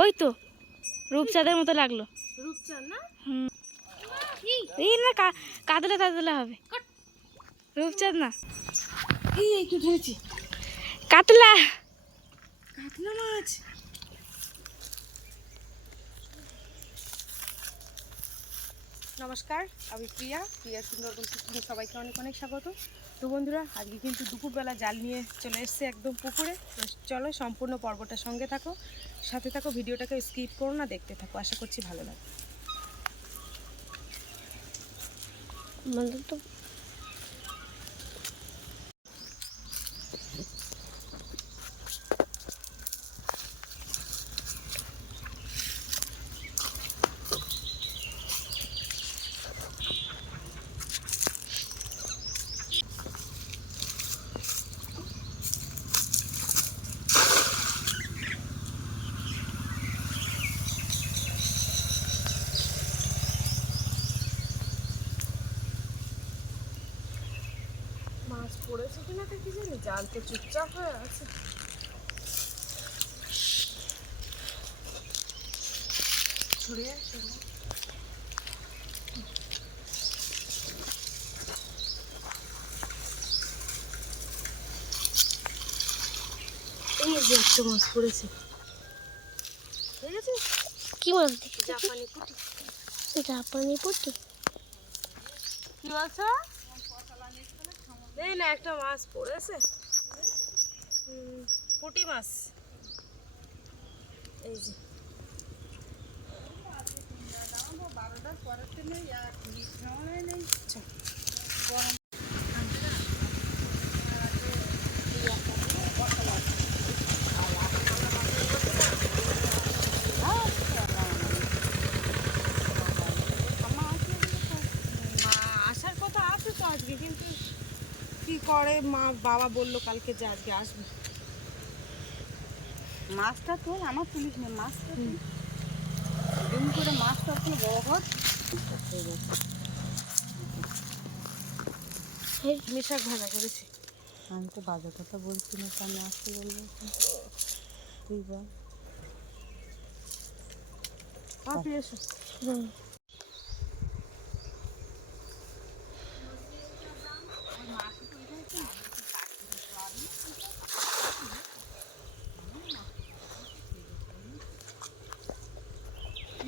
ওই তো রূপচাঁদের মতো লাগলো। রূপচাঁদ না? হুম, এই না কাতলা কাতলা হবে, রূপচাঁদ না। এই কি ধরেছি? কাতলা, কাতলা মাছ। নমস্কার, আমি প্রিয়া সুন্দরবন কুকিং, সবাইকে অনেক অনেক স্বাগত। তো বন্ধুরা, আজকে কিন্তু দুপুরবেলা জাল নিয়ে চলে এসেছে একদম পুকুরে। তো চলো সম্পূর্ণ পর্বটার সঙ্গে থাকো, সাথে থাকো, ভিডিওটাকে স্কিপ করো না, দেখতে থাকো, আশা করছি ভালো লাগবে। তো মাছ পড়েছে কিনা তো কি জানি, জাল তো চুপচাপ হয়ে আছে। ছড়িয়ে আসে না। এই যে একটা মাছ পড়েছে, ঠিক আছে। কি মাছ? জাপানি পুঁটি। জাপানি পুঁটি? কি বলছো? এই না একটা মাছ পড়েছে, পুঁটি মাছ। এই যে আসার কথা আছে তো আজকে, কিন্তু কি করে মা বাবা বললো কালকে যে আজকে আসবে। মাছটা তোল, আমার তুলিস না মাছটা, দিন করে মাছটা তোল বহুত মিশাক ভাজা করেছি। আমি তো বাজে কথা বলছি না, আমি আসতে বলবো তুই বল। আপনি এসো।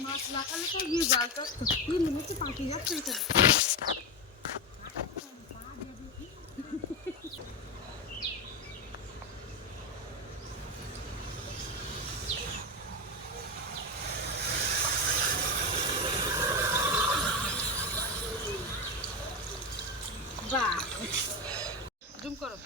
মাছ লাগালে তো গিয়ে জালটা কি নিচে পাকি যাচ্ছে এখানে। বাহ, জুম করো।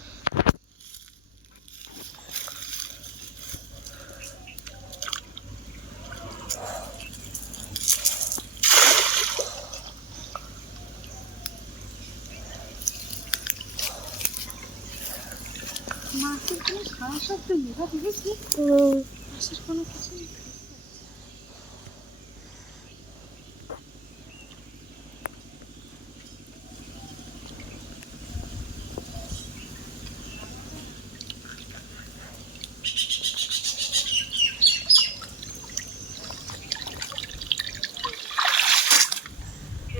মাছের কোনো সারা শব্দ নেই, দেখেছি মাছের কোনো কিছু নেই।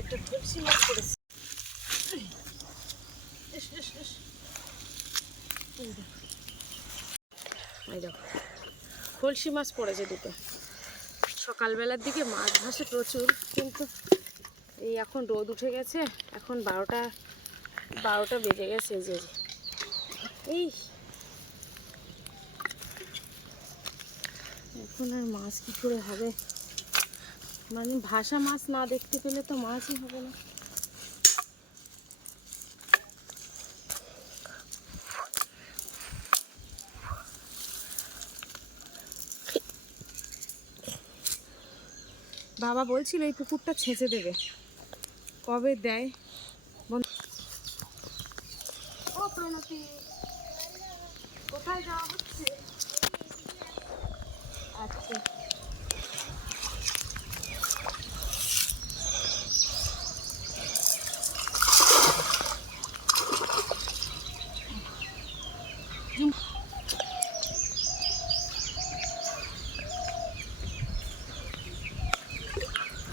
একটা তুলসী মাছ পড়েছে। এই দেখো কলসি মাছ পড়েছে দুটো। সকালবেলার দিকে মাছ ভাসে প্রচুর, কিন্তু এই এখন রোদ উঠে গেছে, এখন 12টা বেজে গেছে। এই যে এই এখন আর মাছ কী করে হবে, মানে ভাসা মাছ না দেখতে পেলে তো মাছই হবে না। বাবা বলছিল এই পুকুরটা ছেঁচে দেবে, কবে দেয়। ও প্রণতি, কোথায় যাওয়া হচ্ছে? আচ্ছা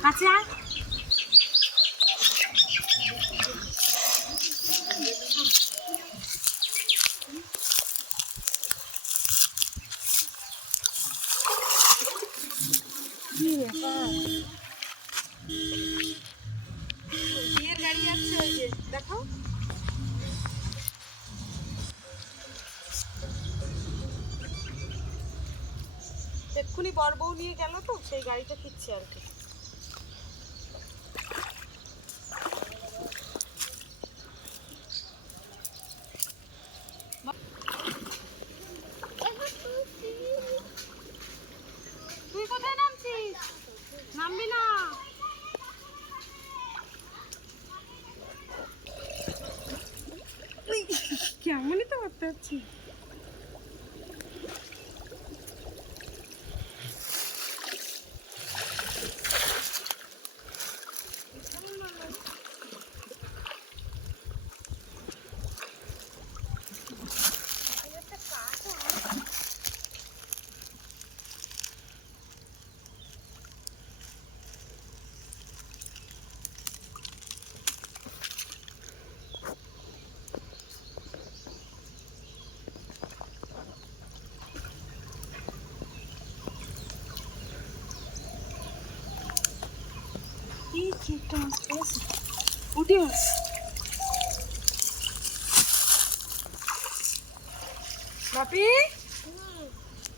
কাছে আয়। বিয়ের গাড়ি যাচ্ছে ওই যে দেখো। এক্ষুনি বর বউ নিয়ে গেল তো সেই গাড়িটা ফিরছে আর কি। তুই কোথায় নামছিস? নামবি না। কেমনই তো করতে হচ্ছে। উঠে আস। বাপি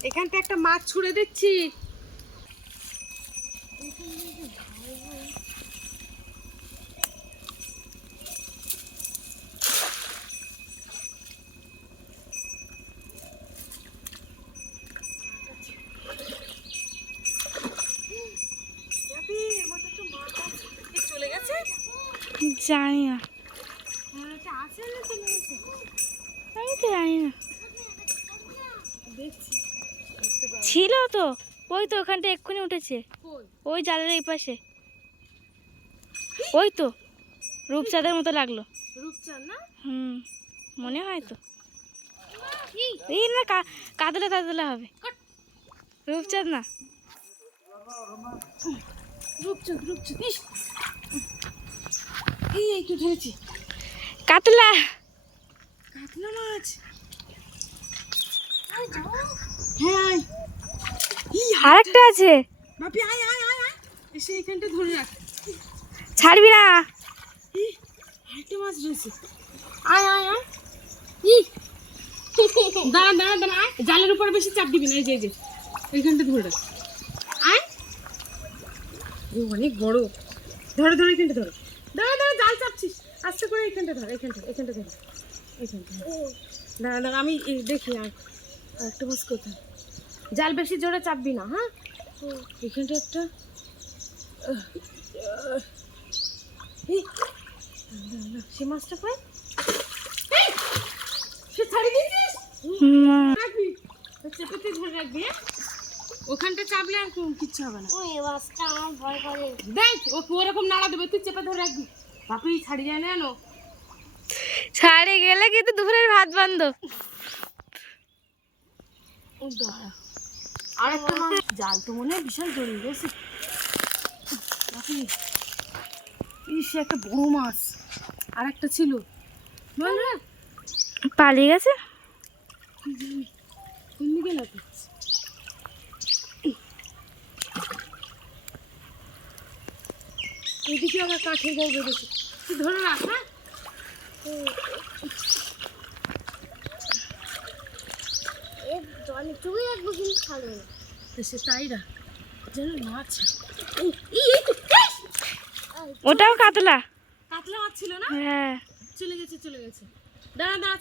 এখানটা একটা মাছ ছুঁড়ে দিচ্ছি। চলে গেছে জানি না, আছে না চলে গেছে আমি তো জানি না। দেখছি। ছিল তো, ওই তো ওখানটা এক্ষুনি উঠেছে, কই? ওই জালের এই পাশে। ওই তো রূপচাঁদের মতো লাগলো। রূপচাঁদ না? হুম, মনে হয় তো। এই না কাতলা তাতলা হবে, রূপচাঁদ না। রূপচাঁদ রূপচাঁদ। ইস এই একটু ধরেছি কাতলা, কাতলা মাছ। হ্যাঁ আয়। আরেকটা আছে, বাপি আয় আয় আয় আয়। এসে এখানটা ধরে রাখ। ছাড়বি না। আরেকটা মাছ রয়েছে। আয় আয় আয়। দাঁড়া দাঁড়া দাঁড়া আয়। জালের উপরে বেশি চাপ দিবি না। এই যে এই যে এইখানটা ধরে রাখ। আয়। অনেক বড়। ধরে ধরে এখানটা ধরো। দাঁড়া দাঁড়া জাল চাপছিস। আস্তে করে এখানটা ধর। এখানটা ধর। এখানটা দাঁড়া দাঁড়া আমি দেখি। আর একটা মাছ কোথায়? জাল বেশি জোরে চাপবি না। হ্যাঁ এখানটা একটা। সে মাছটা পাই সে ছাড়ি দিয়েছিস। রাখবি চেপেতে ধরে রাখবি। ওখানটা চাপলে আর কিচ্ছু হবে না। ওই মাছটা আমার ভয় করে। দেখ ও ওরকম নাড়া দেবে, তুই চেপে ধরে রাখবি। বাপি ছাড়ি যায় না জানো। ছাড়ে গেলে কিন্তু দুপুরের ভাত বন্ধ। আর একটা মাছ জাল তো মনে হয় বিশাল জড়িয়ে গেছে। বাপি ইস একটা বড় মাছ। আর একটা ছিল বল না, পালিয়ে গেছে। কোন দিকে না এদিকে আবার কাঠের গায়ে বেঁধেছে। তুই ধরে রাখ। হ্যাঁ জলে চুবি রাখবো কিন্তু খাবে না। সে তাই রাখ যেন মাছ। ওটাও কাতলা। কাতলা মাছ ছিল না? হ্যাঁ, চলে গেছে। দাঁড়া দাঁড়া